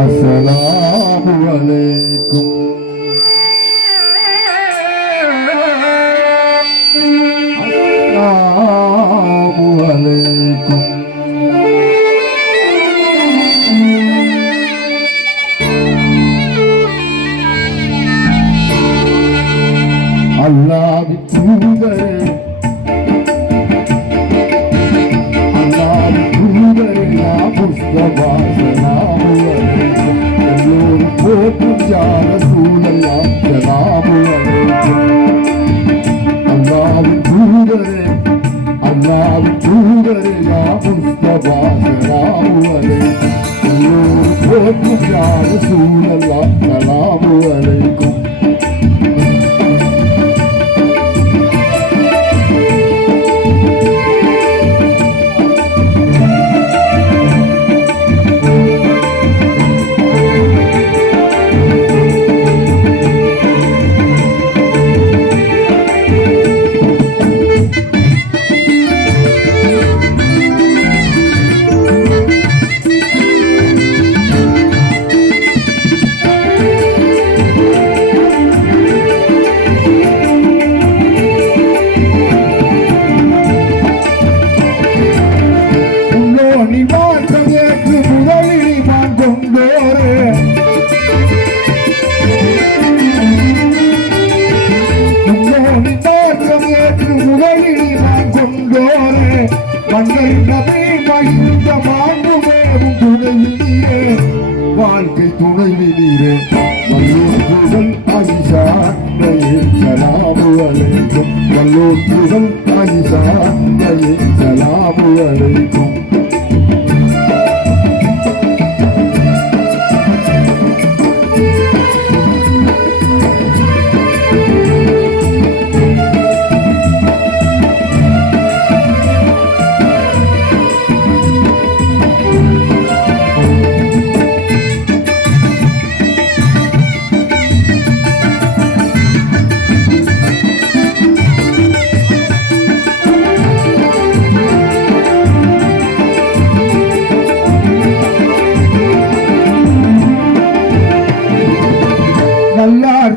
अस्सलामु अलैकुम। अस्सलामु अलैकुम। अल्लाह की तूदरे मुस्तफा सलाम अलैकुम। लोग पोतु या रसूल अल्लाह सलाम अलैकुम। अल्लाह तूदरे या मुस्तफा सलाम अलैकुम। लोग पोतु या रसूल अल्लाह सलाम अलैकुम। வாழ்க்கை துணைவினீரே வல்லோர் புகழ் ஆயிஷா அன்னையே சலாமு அலைக்கும். வல்லோர் புகழ் ஆயிஷா அன்னையே சலாமு அலைக்கும்.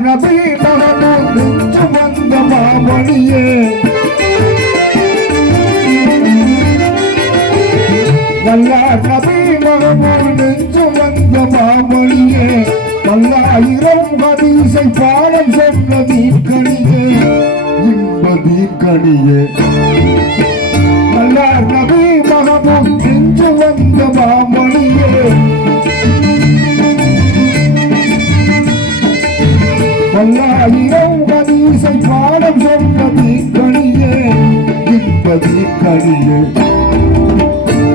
நபி மகமூது சுமந்த மாமணியே வல்லார் நபி மகமூது சுமந்த மாமணியே பல்லாயிரம் ஹதீஸை பாடம் சொன்ன தீர்க்கணியே இன்ப தீர்க்கணியே வல்லார் நபி மகமூது சுமந்த மாமணியே பல்லாயிரம் ஹதீஸை பாடம் சொன்ன தீர்க்கணியே இன்ப தீர்க்கணியே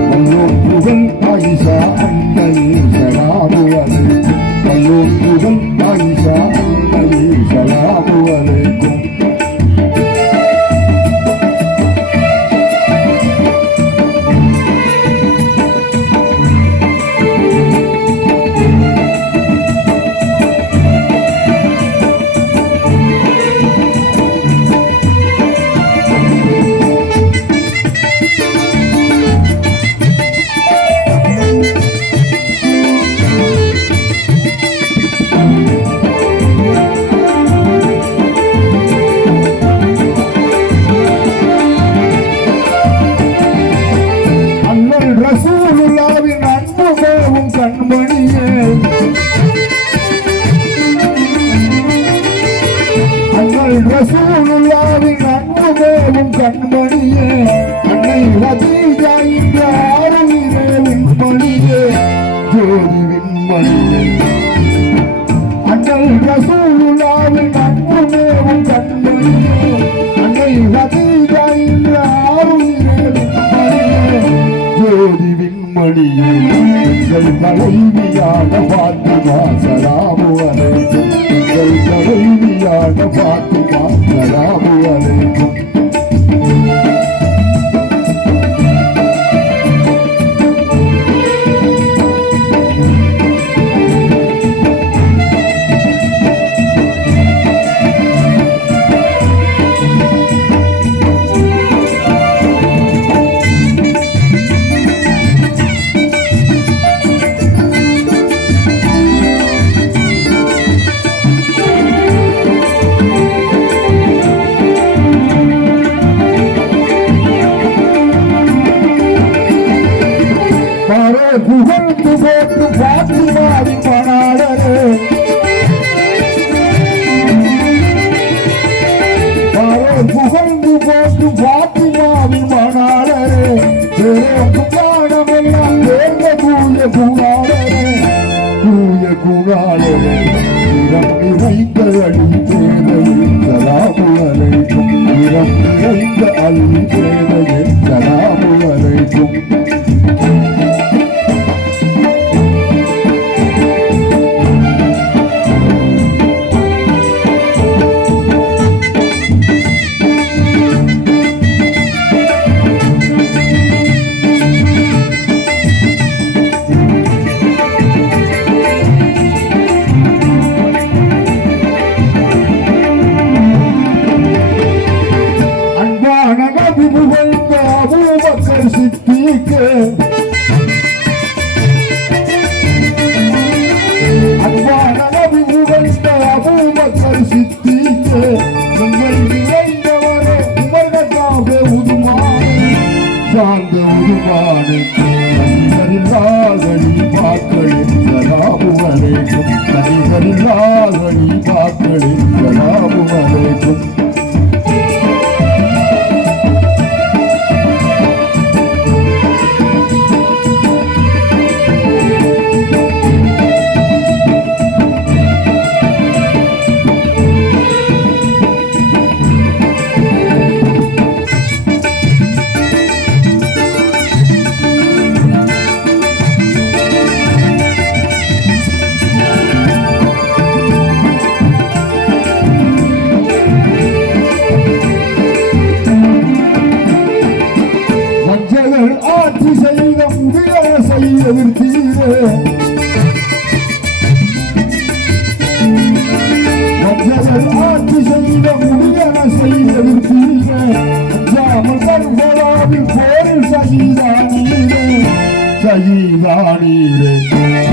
வல்லோர் புகழ் ஆயிஷா அன்னையே சலாமு அலைக்கும். வல்லோர் புகழ் ஆயிஷா அன்னையே சலாமு அலைக்கும். ரசூலுல்லாஹ்வின் அன்புமேவும் கண்மணியே அண்ணல் ரசூலுல்லாஹ்வின் அன்புமேவும் கண்மணியே அன்னை ஹதீஜா என்ற ஆருயிரேவின் மணியே ஜோதிவின் மணியே அண்ணல் ரசூலுல்லாஹ்வின் அன்புமேவும் கண்மணியே அன்னை ஹதீஜா என்ற ஆருயிரேவின் மணியே ஜோதிவின் மணியே எங்கள் தலைவியான பாத்திமா சலாமு அலைக்கும். எங்கள் தலைவியான பாத்திமா சலாமு அலைக்கும். புகழ்ந்து போட்டு பாத்திமாவின் மணாளரே புகழ்ந்து போட்டு பாத்திமாவின் மணாளரே காணமெல்லாம் தேர்ந்த தூய குணாளரே தூய குணாளரே இடம் நிறைந்த அழி தேவையில் சலாமு அலைக்கும் இடம் நிறைந்த அழி தேவையில் சலாமு அலைக்கும் சார்ந்த உருவானை கனிகரில்லாதடி பாக்களின் சலாமு அலைக்கும் கனிகரில்லாதடி பாக்களின் சலாமு அலைக்கும் ஆட்சி செய்த முடியாத செய்தீரே ஆட்சி செய்த முடியாத செய்தீரே அஞ்சாமல் கண்களாவில் போரில் சகிதானீரே சகிதானீரே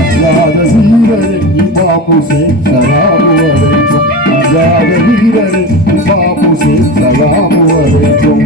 அஞ்சாத வீரரே இமாம் ஹுசைன் சலாமு அலைக்கும் அஞ்சாத வீரரே இமாம் ஹுசைன் சலாமு அலைக்கும்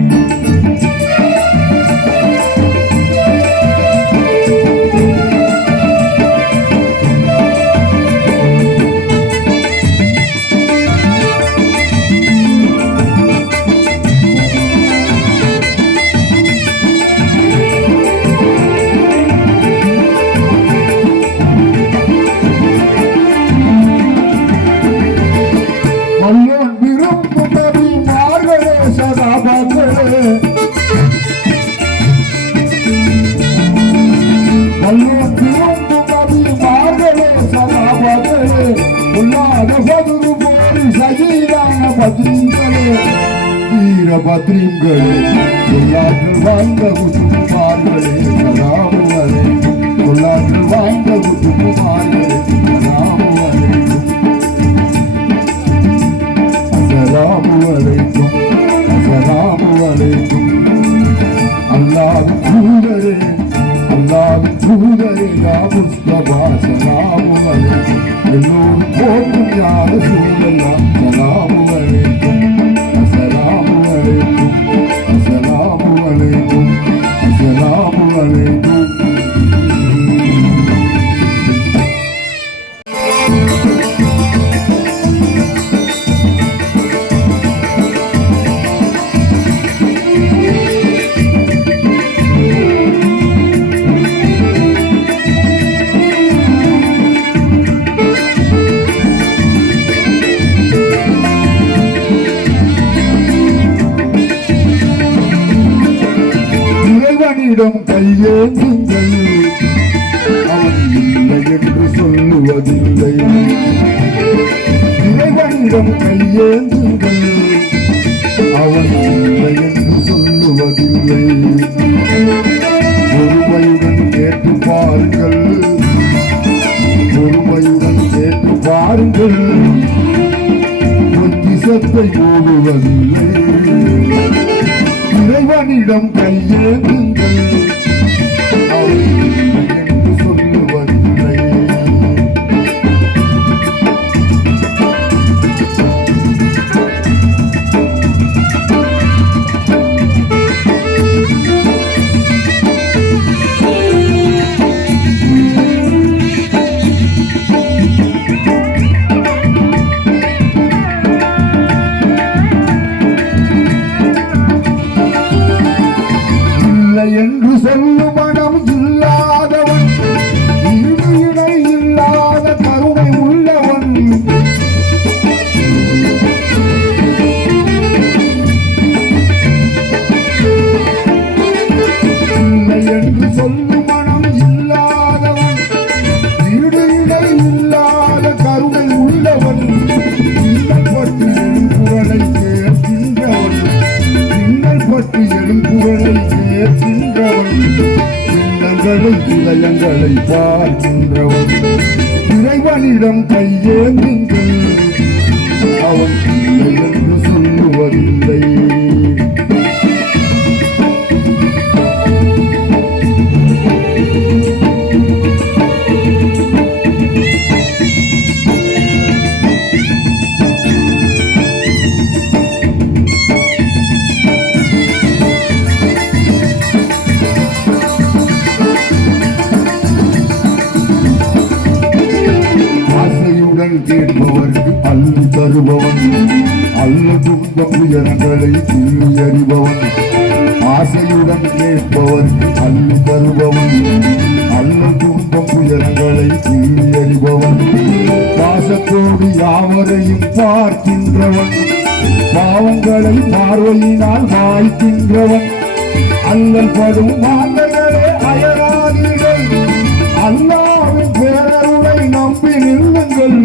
வீரபத்ரீங்களே சொல்லாற்றில் வாழ்ந்த குட்டுமார்களே சலாமு அலைக்கும் சொல்லாற்றில் வாழ்ந்த குட்டுமார்களே சலாமு அலைக்கும் அஸ்ஸலாமு அலைக்கும் அஸ்ஸலாமு அலைக்கும் அல்லாஹ்வின் தூதரே அல்லாஹ்வின் தூதரே யா முஸ்தபா சலாமு அலைக்கும் எல்லோரும் போற்றும் யா ரசூலல்லாஹ் சலாமு அலைக்கும் Assalamu alaikum. Assalamu alaikum. இறைவனிடம் கையேந்துங்கள் அவன் இல்லை என்று சொல்லுவதில்லை இறைவனிடம் கையேந்துங்கள் அவன் இல்லை என்று சொல்லுவதில்லை பொறுமையுடன் கேட்டு பாருங்கள் பொறுமையுடன் கேட்டு பாருங்கள் பொக்கிஷத்தை மூடுவதில்லை இறைவனிடம் கையேந்துங்கள் என்று சொல்லுவதில்லை என்று சொல்லும் மனம் இல்லாதவன், ஈடு இணை இல்லாத கருணை உள்ளவன். இல்லை என்று சொல்லும் மனம் இல்லாதவன், ஈடு இணை இல்லாத கருணை உள்ளவன். இன்னல்பட்டு எழும்புரலை கேட்கின்றவன், இன்னல்பட்டு எழும்புரலை கேட்கின்றவன். எண்ணங்களை இதயங்களை பார்க்கின்றவன். இறைவனிடம் கையேந்துங்கள், அவன் இல்லை என்று சொல்லுவதில்லை. கேட்பவர்க்கு அள்ளி தருபவன், அல்ல துன்பம் உயரங்களை துள்ளி அறிபவன். ஆசையுடன் கேட்பவர்க்கு அள்ளி தருபவன், அல்ல துன்பம் உயரங்களை துள்ளி அறிபவன். பாசத்தோடு யாவரையும் பார்க்கின்றவன், பாவங்களை பார்வையினால் வாய்க்கின்றவன். அல்லல் படும் வார்த்தைகளே அயராதீர்கள், அல்லாவின் பேரருளை நம்பி நில்லுங்கள்.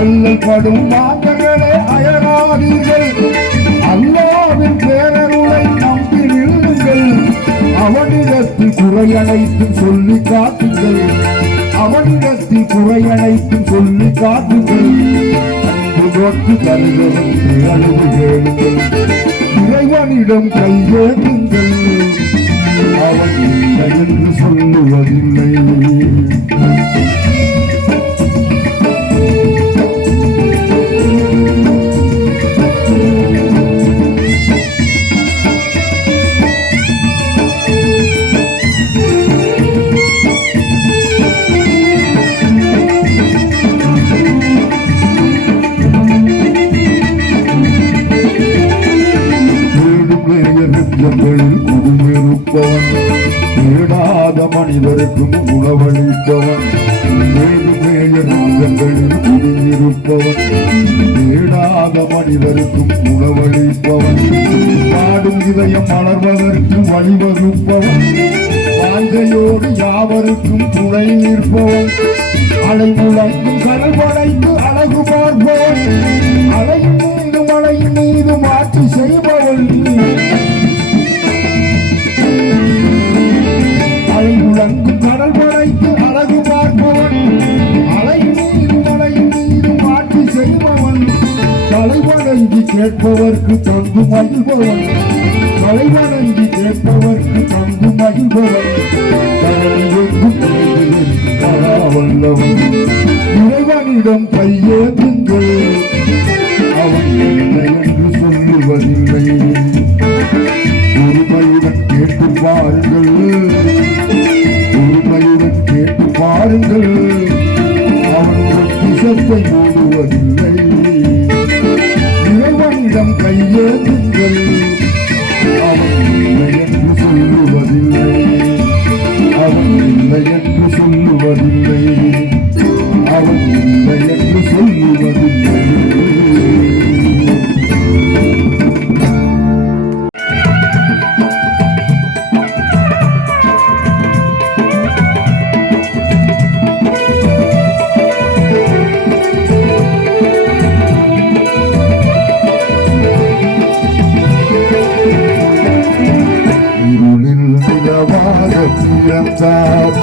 அல்லல் படும் வார்த்தைகளே அயராதீர்கள், அல்லாவின் பேரருளை நம்பி நில்லுங்கள். அவனிடத்தில் குறையனைத்தும் சொல்லி காட்டுங்கள், அவனிடத்தில் குறையனைத்தும் சொல்லி காட்டுங்கள். நோக்கி தருகிறது அழுது கேளுங்கள், இறைவனிடம் கையேந்துங்கள், அவன் இல்லை என்று சொல்லுவதில்லை. குடியிருப்பவன், தேடாத மனிதருக்கும் உணவளிப்பவன். மேலுமேயங்களில் குடியிருப்பவன், தேடாத மனிதருக்கும் உணவளிப்பவன். பாடும் இதயம் மலர்வதற்கு வழிவகுப்பவன், வாழ்க்கையோடு யாவருக்கும் துணை நிற்பவன். அலை முழங்கும் கடல் படைத்து அழகு பார்ப்பவன், அலையின் மீது மலையின் மீது மாற்றி செய்பவன். அலை முழங்கும் கடல் படைத்து அழகு பார்ப்பவன், அலையின் மீது மலையின் மீது மாற்றி செய்பவன். தலைவணங்கி கேட்பவர்க்கு தந்து மகிழ்பவன், தலைவணங்கி கேட்பவர்க்கு தந்து மகிழ்பவன். வல்லவன், இறைவனிடம் கையேந்துங்கள், அவன் இல்லை என்று சொல்லுவதில்லை. உரிமையுடன் கேட்டு பாருங்கள், உரிமையுடன் கேட்டு பாருங்கள், அவன் பொக்கிஷத்தை மூடுவதில்லை. இறைவனிடம் கையேந்துங்கள், அவன் இல்லை என்று சொல்லுவதில்லை, அவன் இல்லை என்று சொல்லுவதில்லை, அவன் இல்லை என்று சொல்லுவதில்லை. பிறந்தார்,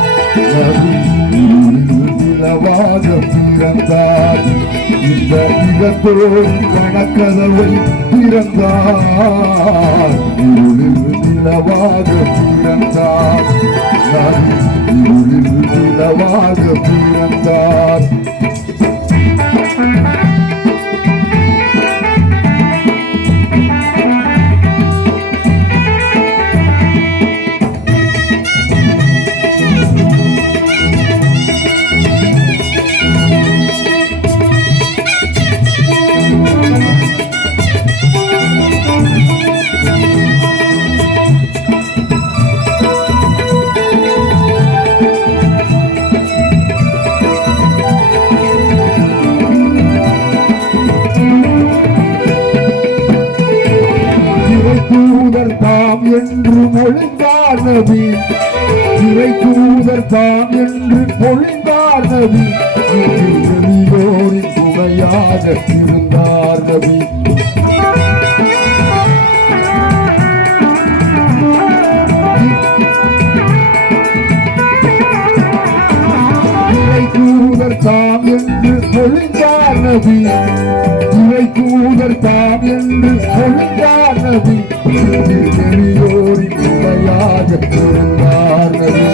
நிலவாக பிறந்தார், இந்த இடத்தோடு கணக்கதவை பிறந்தார். இருளில் நிலவாக பிறந்தார், இருளில் நிலவாக பிறந்தார். நபி இறை தூதர் தான் என்று பொழிந்தார் நபி எளியோரின் துணையாக இருந்தார் நபி இறை தூதர் தாம் என்று பொழிந்தார் நபி இறை தூதர் தாம் என்று பொழிந்தார் நபி எளியோரின் துணையாக இருந்தார் நபி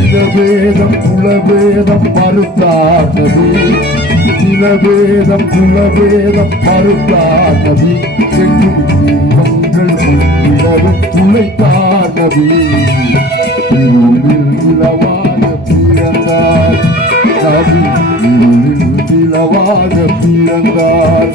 இனவேதம் குலவேதம் மறுத்தார் நபி இனவேதம் குலவேதம் மறுத்தார் நபி எங்கும் தீபங்கள் முன்னிடவும் துளைத்தார் நபி இருளில் நிலவாக பிறந்தார் நபி இருளில் நிலவாக பிறந்தார்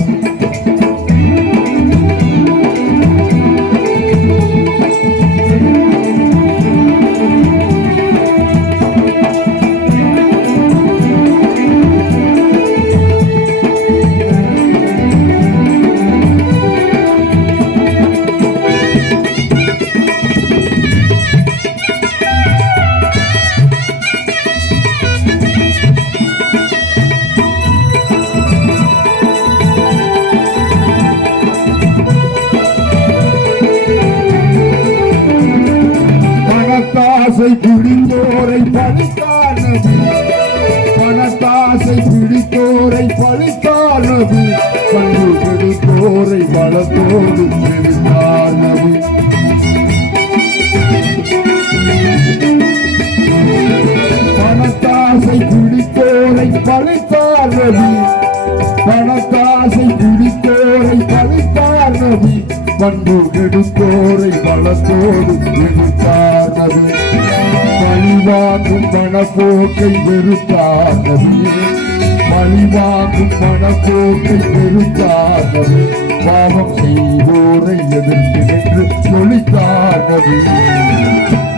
பணத்தாசை பிடித்தோரை பழித்தார் நபி பணத்தாசை பிடித்தோரை பழித்தார் நபி பண்பு கெடுத்தோரை பலத்தோடு கெடுத்தார் நபி பணத்தாசை பிடித்தோரை பழித்தார் நபி பணத்தாசை பிடித்தோரை பழித்தார் நபி பண்பு கெடுத்தோரை பலத்தோடு கெடுத்தார் நபி பழிவாங்கும் மனப்போக்கை வெறுத்தார் நபி பழிவாங்கும் மனப்போக்கை வெறுத்தார் நபி பாவம் செய்வோரை எதிர்த்து நின்று ஒழித்தார் நபி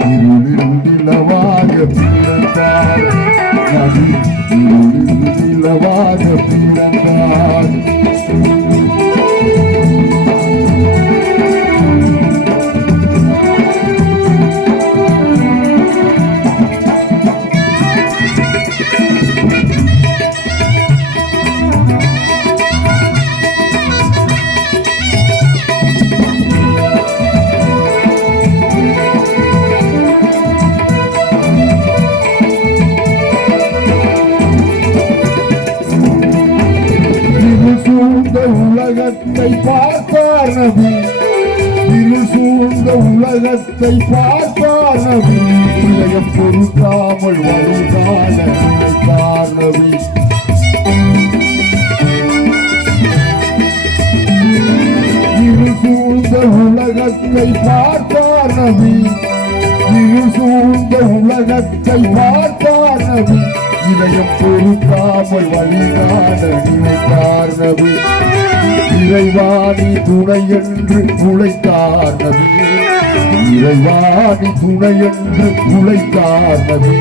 இருளில் நிலவாக பிறந்தார் நபி இருளில் நிலவாக பிறந்தார் உலகத்தை பார்த்தார் நபி இருள் சூழ்ந்த உலகத்தை பார்த்தார் நபி இதயம் பொறுக்காமல் வழிகாண நினைத்தார் நபி இருள் சூழ்ந்த உலகத்தை பார்த்தார் நபி இருள் சூழ்ந்த உலகத்தை பார்த்தார் நபி இதயம் பொறுக்காமல் வழிகாண நினைத்தார் நபி இறைவாணி துணை என்று உழைத்தார் நபி இறைவாணி துணை என்று உழைத்தார் நபி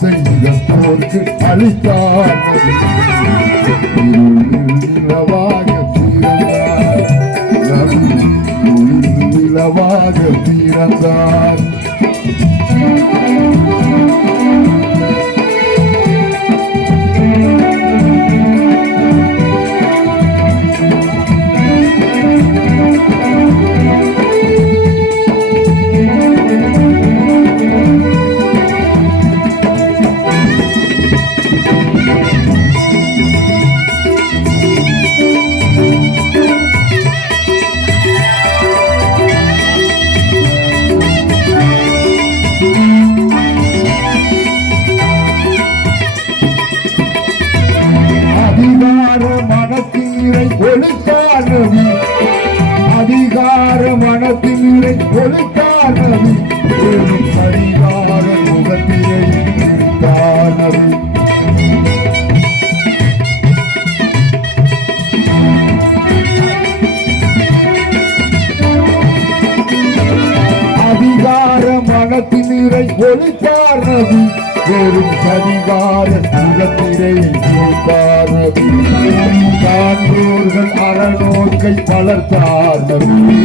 செய்தோர்க்கு அளித்தார் நபி இருளில் நிலவாக பிறந்தார் நபி இருளில் நிலவாக பிறந்தார் ஒழித்தார் நபி அதிகார மனத்திலே ஒழித்தார் நபி சரிகார முகத்திலே இருந்தார் நபி அதிகார மனத்திலே ஒழித்தார் நபி வெறும் சதிகார முகத்திலே இருந்தார் நபி சான்றோர்கள் அறநோக்கை வளர்த்தார் நபி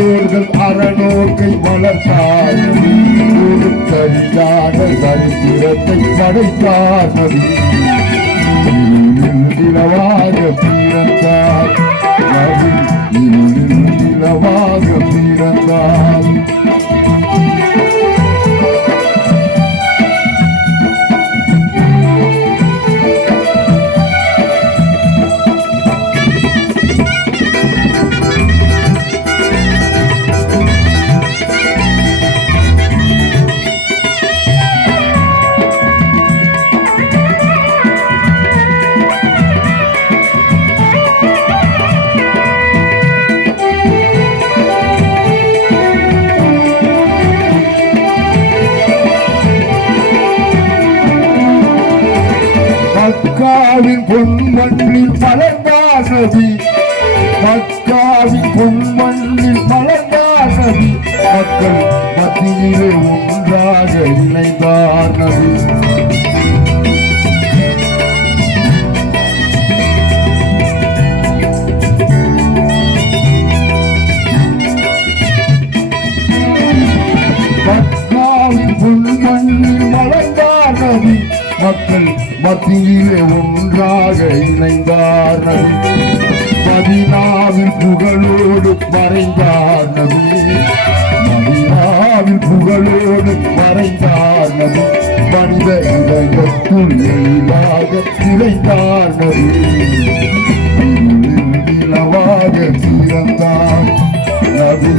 முன்னோர்கள் அறநோக்கை வளர்த்தார் ஒரு சரியான சரித்திரத்தை படைத்தார் நபி. நிலவாக பிறந்தார் நபி, நிலவாக பிறந்தார். மக்காவின் பொன்மண்ணில் மலர்ந்தார் நபி, மக்காவின் பொன்மண்ணில் மலர்ந்தார் நபி, மக்கள் மத்தியிலே ஒன்றாக இணைந்தார் நபி. மக்காவின் பொன்மண்ணில் மலர்ந்தார் நபி, மக்கள் மத்தியிலே ஒன்றாக இணைந்தார் நபி. மதீனாவில் புகழோடு மறைந்தார் நபி, மதீனாவில் புகழோடு மறைந்தார் நபி. மனித இதயத்துள் எளிதாக நிறைந்தார் நபி. நிலவாக பிறந்தார் நபி,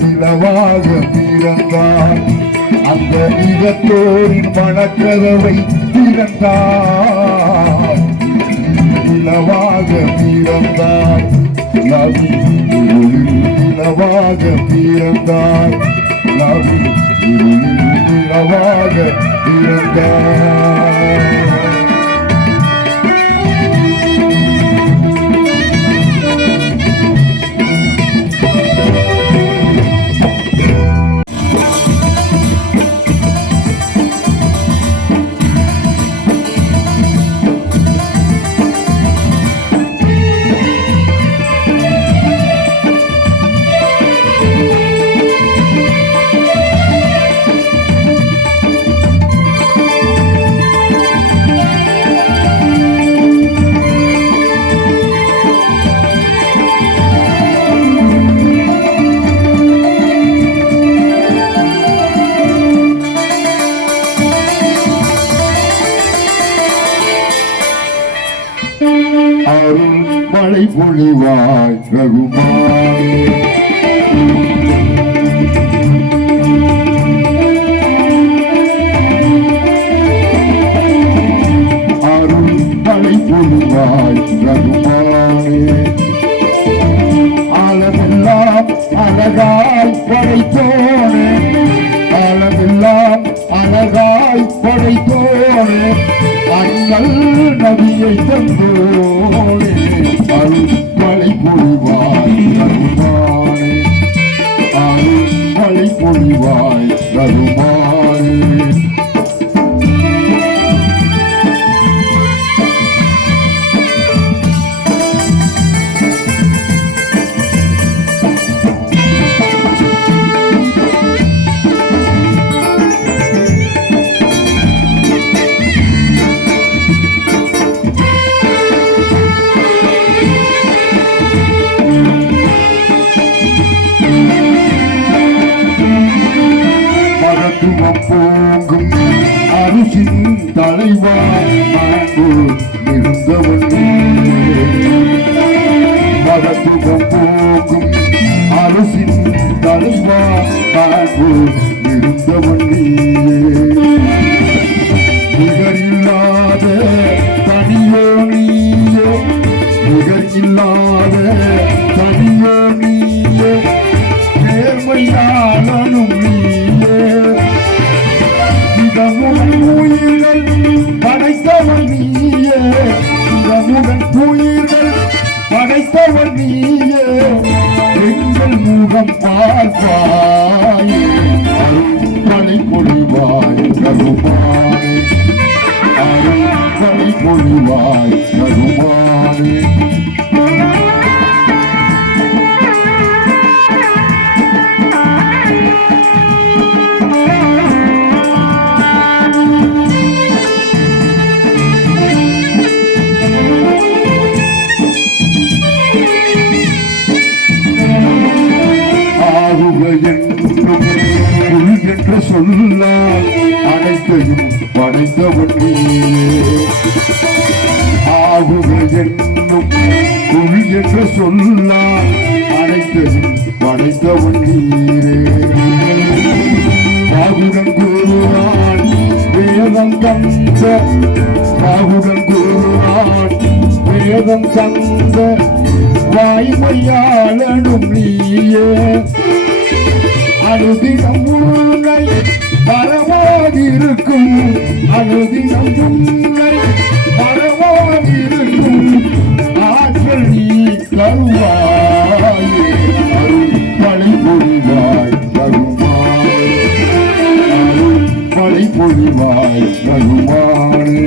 நிலவாக பிறந்தார். அந்த யுகத்தோரின் மனக்கதவை திறந்தார், நிலவாக பிறந்தார் நபி, நிலவாக பிறந்தார் நபி, நிலவாக பிறந்தார். அருள் மழை பொழிவாய் ரகுமானே, அருள் மழை பொழிவாய் ரகுமானே. ஆலமெல்லாம் அழகாய் படைத்தோனே, ஆலமெல்லாம் அழகாய் படைத்தோனே, அண்ணல் நபியை தந்தோனே. அருள் மழை பொழிவாய் ரகுமானே, அருள் மழை பொழிவாய் ரகுமானே. போங்கும் அரிசின் தலைவா அன்பு இருந்தவனே, மகத்துவம் போகும் அரிசின் தலைவா அன்பு இருந்தவனே. நிகர் இல்லாத தனியோ நீயோ, நிகர் இல்லாத தனியோ நீயோ, நேர்மையாளனும் நீயே. இதமுடன் உயிர்கள் படைத்தவன் நீயே, இதமுடன் உயிர்கள் படைத்தவன் நீயே. எங்கள் முகம் பார்ப்பாயே, அருள்மழை பொழிவாய் ரகுமானே, அருள்மழை பொழிவாய் ரகுமானே. படைத்தவன் நீயே ஆகுகள் என்னும் புவி என்ற சொல்லால் அனைத்தையும் படைத்தவன் நீரே பாகுடன் கூறுவான் வேதம் தந்த பாகுடன் கூறுவான் வேதம் தந்த வாய்மையாளனும் நீயே அனுதினம் உன்னை மறவாதிருக்கும் அனுதினம் உன்னை மறவாதிருக்கும் ஆற்றல் நீ தருவாயே மழை பொழிவாய் தருமாறு மழை பொழிவாய் தருமாறு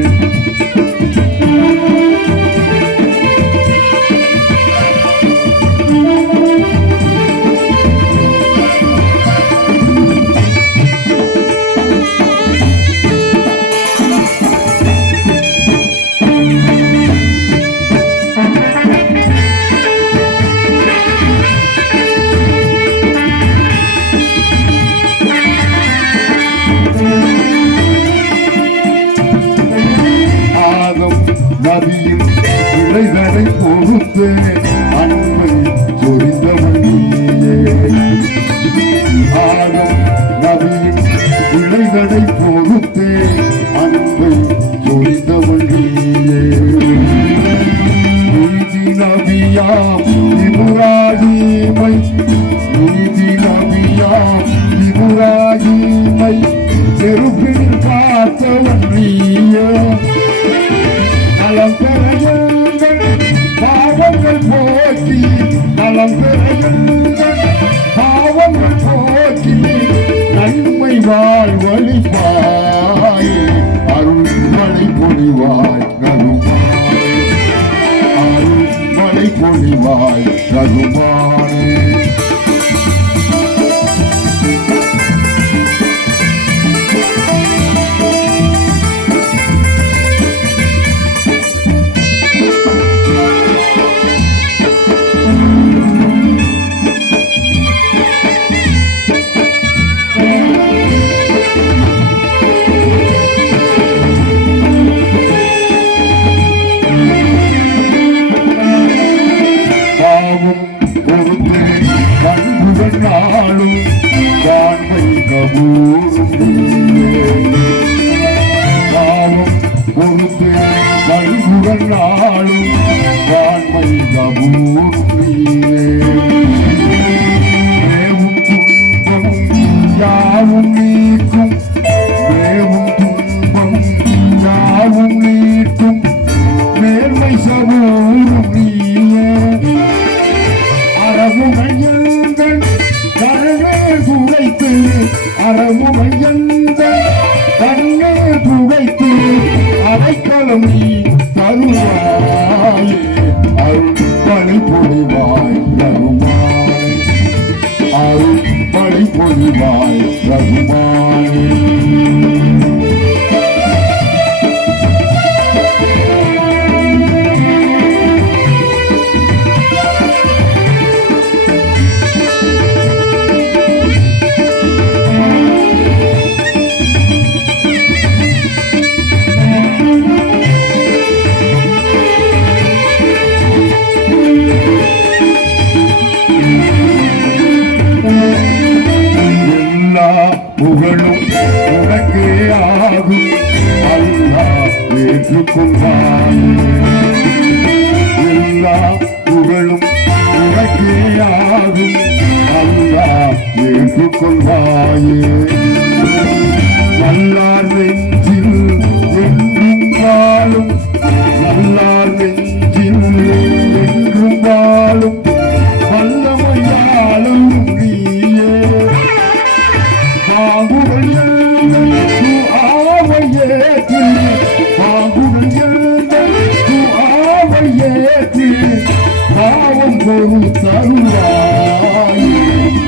நதியில் இளைதனை பொறுத்து அன்பை சொரிந்தவன் நீயே ஆகம் நதியில் இளைதனை பொறுத்து அன்பை சொரிந்தவன் நீயே நீதி நபியாம் இப்ராஹீமை நீதி நபியாம் இப்ராஹீமை நெருப்பில் காத்தவன் நீயே நலம் பெறையுங்கள் பாவங்கள் போக்கி நலம் பெறையுங்கள் பாவங்கள் போக்கி நன்மை வாழ்வழிப்பாய் அருள் மழை பொழிவாய் நருமானே அருள் மழை பொழிவாய் நருமானே நாளும் காண்மை காலம் பொறுத்து நல்குடன் நாளும் காண்மை மேவும் துன்பம் யாவும் நீக்கும் மேவும் துன்பம் யாவும் நீக்கும் மேன்மை சமூரும் நீயே அறமுகையங்கள் கண்ணீர் துடைத்து அறமுகையங்கள் கண்ணீர் துடைத்து அடைக்கலம் நீ தருவாய் அருள் மழை பொழிவாய் ரகுமாய் அருள் மழை பொழிவாய் ரகுமாய் புகழும் உனக்கே ஆகும் அல்லாஹ் ஏற்றுக்கொண்டான் எல்லா புகழும் உனக்கே ஆகும் அல்லாஹ் ஏற்றுக்கொள்வாயே நல்லார் நெஞ்சில் என்றும் வாழும் நல்லார் நெஞ்சில் என்றும் வாழும் வல்லமையாளும் நீயே பாகுடன் ஆவையேற்று பாகுடன் ஆவையேற்று பாவம் பொருள் தருவாய்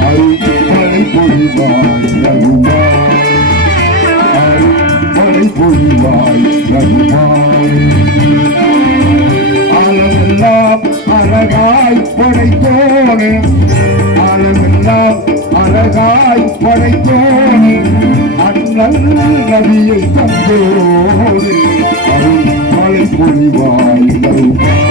அருள்மழை பொழிவாய் ரகுமாய் அருள்மழை பொழிவாய் ரகுமாய் ஆலமெல்லாம் அழகாய் படைத்தோனே ஆலமெல்லாம் அழகாய் படைத்தோனே நல் நதியை தந்தோடு அருள் மழை பொழிவாய் தருவாய்